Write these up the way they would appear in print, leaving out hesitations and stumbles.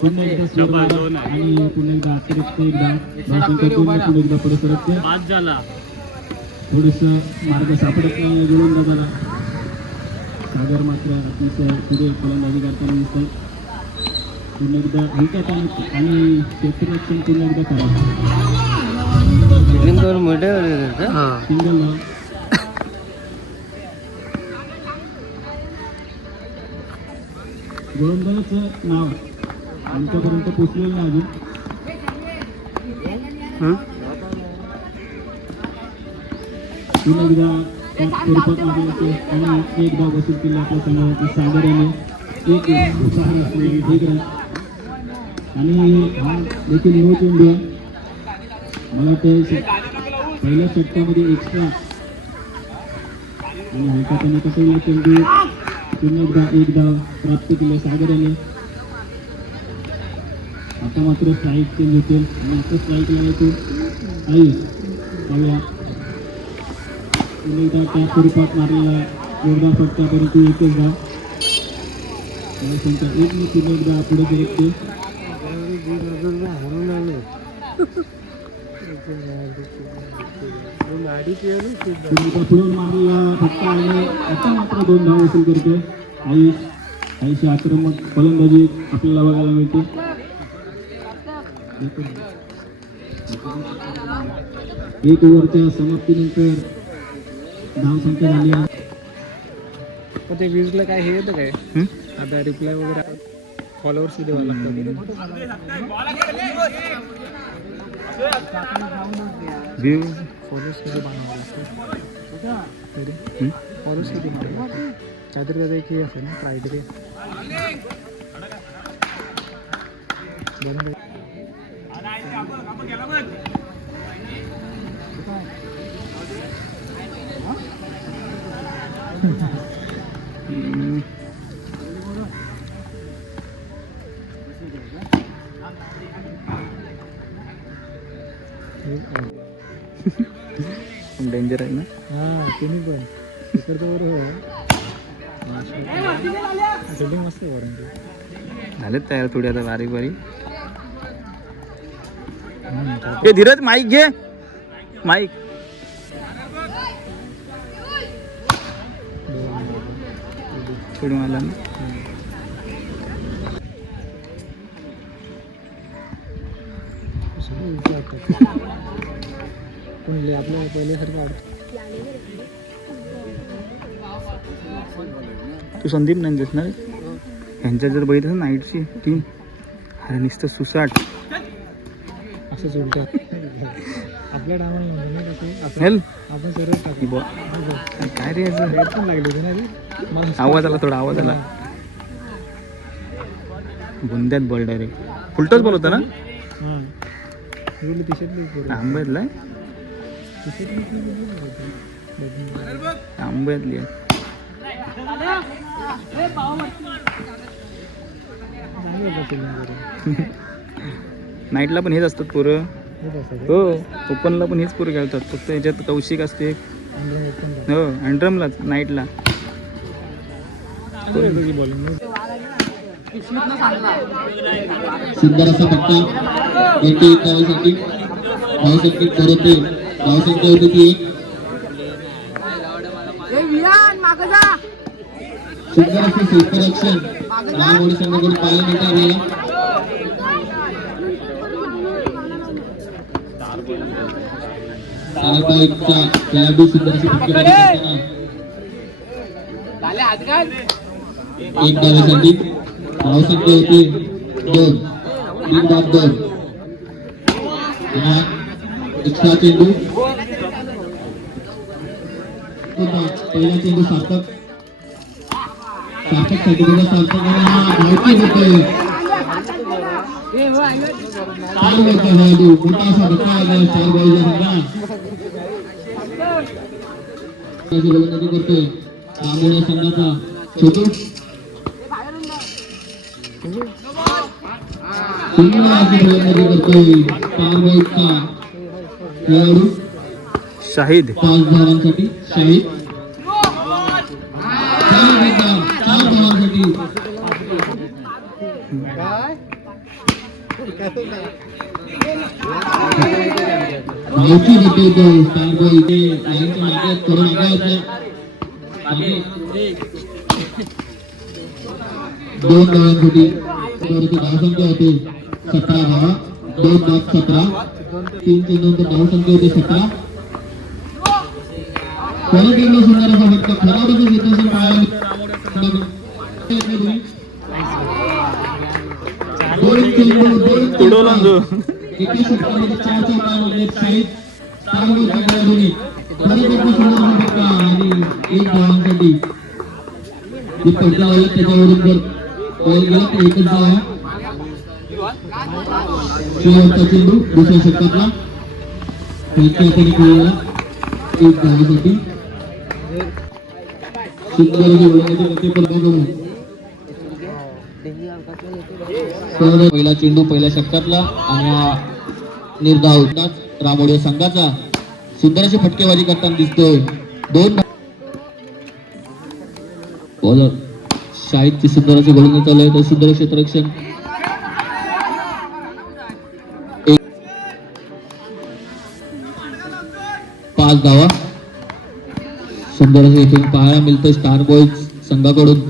पुन्हा एकदा स्वर आणि पुन्हा एकदा अतिरिक्त एकदा पुन्हा एकदा पुढे सरकते. पाच झाला. थोडस मार्ग सापडत नाही गोलंदाजाला. सागर मात्र अतिशय पुढे फलंदाजी करताना दिसतोय. पुन्हा एकदा विकेट आणि क्षेत्ररक्षण पुन्हा एकदा करा. सिंगल गोलंदाजाचं नाव आमच्यापर्यंत पोचलेलं नाही अजून. पुन्हा एकदा स्वरूपात मागेल असेल आणि एक धाव वसूल केली आपल्या संघाची सागर याने. एक रन आणि हा देखील नो चेंडू आहे. मला वाटतं पहिल्या षटकामध्ये एक्स्ट्रा आणि हलकापणे कटवला चेंडू. पुन्हा एकदा एक धाव प्राप्त केले सागर याने. आता मात्र स्ट्राईक चेंज होतील आणि आता स्ट्राईकला येतो आयुष. पुन्हा एकदा त्या स्वरूपात मारलेला जोरदार फटका, परंतु एकच धाव. संख्या एक मी पुन्हा एकदा पुढे सरकते. पुढून मारलेला फटका आणि आता मात्र 2 धाव वसूल करते आयुष. आक्रमक फलंदाजी आपल्याला बघायला मिळते. एक ओव्हरच्या समाप्तीनंतर धावसंख्या झाली आहे. ते व्ह्यूजला काय हे येतं काय आता रिप्लाय वगैरे फॉलोअर्स द्यावं लागतं. व्ह्यू फॉलोअर्स किती बनवावं लागतं. फॉलोअर्स किती काहीतरी त्याचा एक हे असेल ना काहीतरी. डेंजर आहे ना. हां तुम्ही पण इकडचं बरोबर फिल्डिंग मस्त आहे. वॉरंटी झालेत तयार थोडी आता बारीक बारीक. हे धीरज माईक घे माईक. सोडून आला ना. कोणी आपल्या पहिल्यासारखं तू संदीप नंदेस ना. ह्यांच्या जर बघितलं नाईटची टीम अरे नुसतं सुसाट असं जोडतात. आपल्या टायमाला आपण सरळ टाकी काय रे पण लागले होते ना. आवाज आला थोडा आवाज आला. बुंद्यात बॉल डायरेक्ट फुलटच बॉल होता ना. आंब्यातला आंब्यातली नाईटला पण हेच असतात पोरं. हो ओपनला पण हेच पोरं खेळतात. फक्त याच्यात कौशिक असते हो आणि ड्रमलाच नाईटला. सुंदर असा फटका येते धावसाठी. धावसंख्येत परत धावसंख्या होती ती एक. सुंदर असं क्षेत्ररक्षण लहान संघाकडून पाहायला मिळतं आपल्याला. खेळाडू सुंदर असे फटके एक धावेसाठी. धावसंख्या होती 2. 3 बाद 2. एक्स्ट्रा चेंडू. पहिला चेंडू सार्थक साठी सार्थक धावती होते. 4 वरचा खेळाडू मोठा असा धक्का आहे 4 बॉलच्या संघात गोलंदाजी करतोय. त्यामुळे संघाचा छोटू पुन्हा अशी गोलंदाजी करतोय 4 बॉलचा खेळाडू शाहिद. 5 धावांसाठी शाहिद. 4 धावांसाठी धावची होते तो स्टार बॉय इथे लाईनच्या मागे थोडं मागे दोन धावांसाठी धावसंख्या होते 17 धावा 2 बाद 17 3 चेंडूंची धावसंख्या होते 17 परत एकदा सुंदर असा फटका खराबच येतो पाहायला दोन चेंडू उडवला जो एका षटकामध्ये 4 चौकार मारले साईड स्टार बॉयच्या खेळाडूंनी परत एकदा सुंदर असा फटका आणि 1 धावांसाठी जी पहिल्या वाला त्याच्यावरून जर बॉल गेला तर एकच धाव आहे शेवटचा चेंडू दुसऱ्या षटकातला त्यांच्या हाताने खेळलेला 1 धावासाठी सुंदर अशी गोलंदाजी करते पण बघू पहिला चेंडू पहिल्या षटकातला आणि हा निर्धाव रामोडे संघाचा सुंदर अशी फटकेबाजी करताना दिसतोय 2 बॉलर शाहिदची सुंदर असे गोलंदाज चालू आहे तर सुंदर क्षेत्ररक्षण 5 धावा सुंदर असे इथून पाहायला मिळतं स्टार बॉयज संघाकडून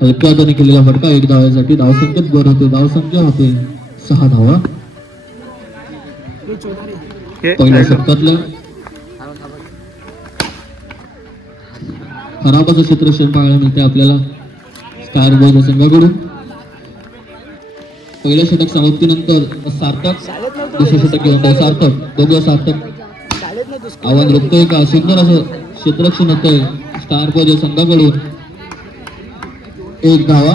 हलक्या हाताने केलेला फटका 1 धावासाठी धावसंख्येत भर होते धावसंख्या होते 6 धावा पहिल्या षटकातलं खराब असं क्षेत्ररक्षण पाहायला मिळते आपल्याला स्टार बॉयज संघाकडून पहिल्या षटक समाप्तीनंतर सार्थक दुसरं षटक घेऊन सार्थक दोघं सार्थक आव्हान रोखतोय का सुंदर असं क्षेत्ररक्षण होतंय स्टार बॉयज संघाकडून 1 धावा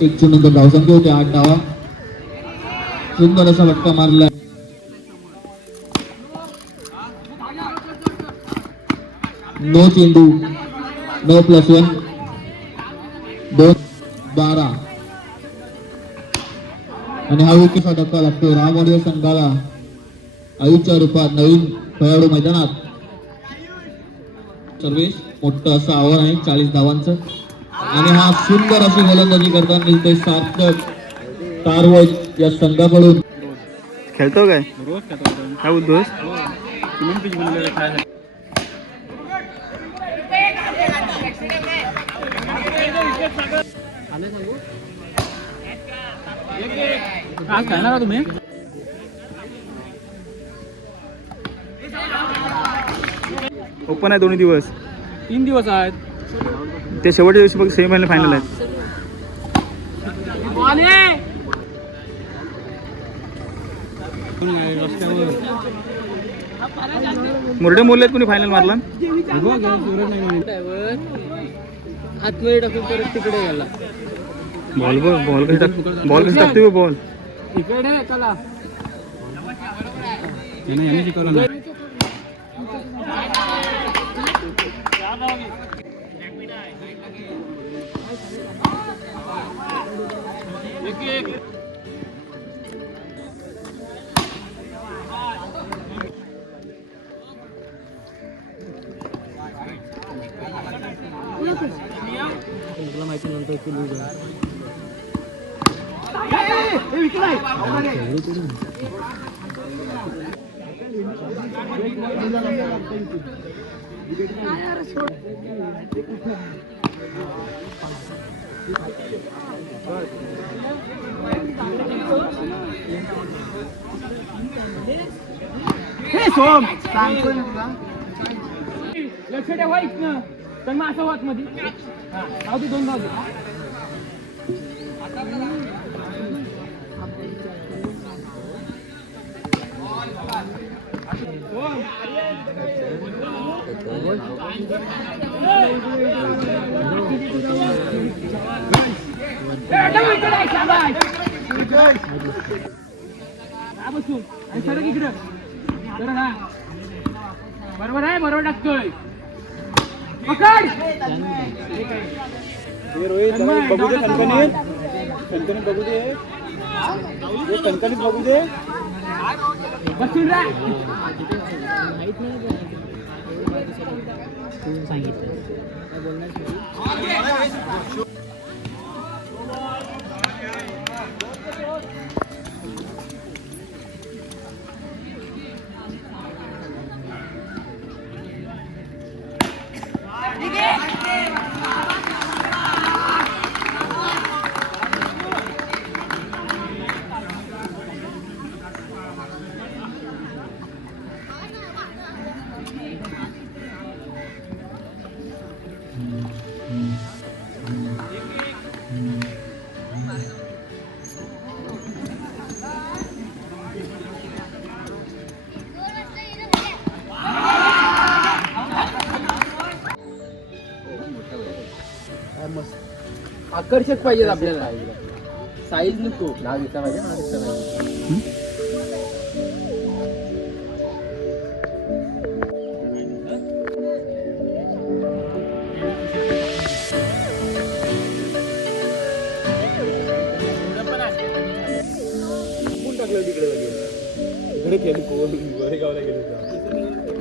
1 चेंडूनंतर धावसंख्या होते 8 धावा सुंदर असा फटका मारला नो चेंडू 9+1 2 12 आणि हा विकेटचा धक्का लागतो रामवाडी संघाला आयुष्या रूपात नवीन खेळाडू मैदानात सर्वेश मोठं असं आव्हान आहे 40 धावांचं आणि हा सुंदर अशी गोलंदाजी करताना दिसतोय सार्थक स्टार बॉयज या संघाकडून खेळतो काय काय उद्देश आज खेळणार का तुम्ही ओपन आहे 2 दिवस 3 दिवस आहेत ते शेवटच्या दिवशी फक्त सेमी फायनल आहेत मुरडे मोरले कोणी फायनल मारला आतमध्ये टाकून परत तिकडे गेला बॉल कशी टाकते बॉल तिकडे चला तुला माहिती नंतर की लूज आहे सोम सांगतोय ना तुला लक्ष ठेवा इथनं तर मग असं वाट मध्ये जाऊ दे 2 जाऊ दे बरोबर आहे बरोबर टाकतोय पकड बघू दे कणकणीत बघू दे कणकणीत बघू दे बसून तू सांगितलं आकर्षक पाहिजे आपल्याला साईज नको नाव दिसला पाहिजे नाव दिसला पाहिजे टाकलं तिकडे तिकडे गेलो गोरेगावला गेलो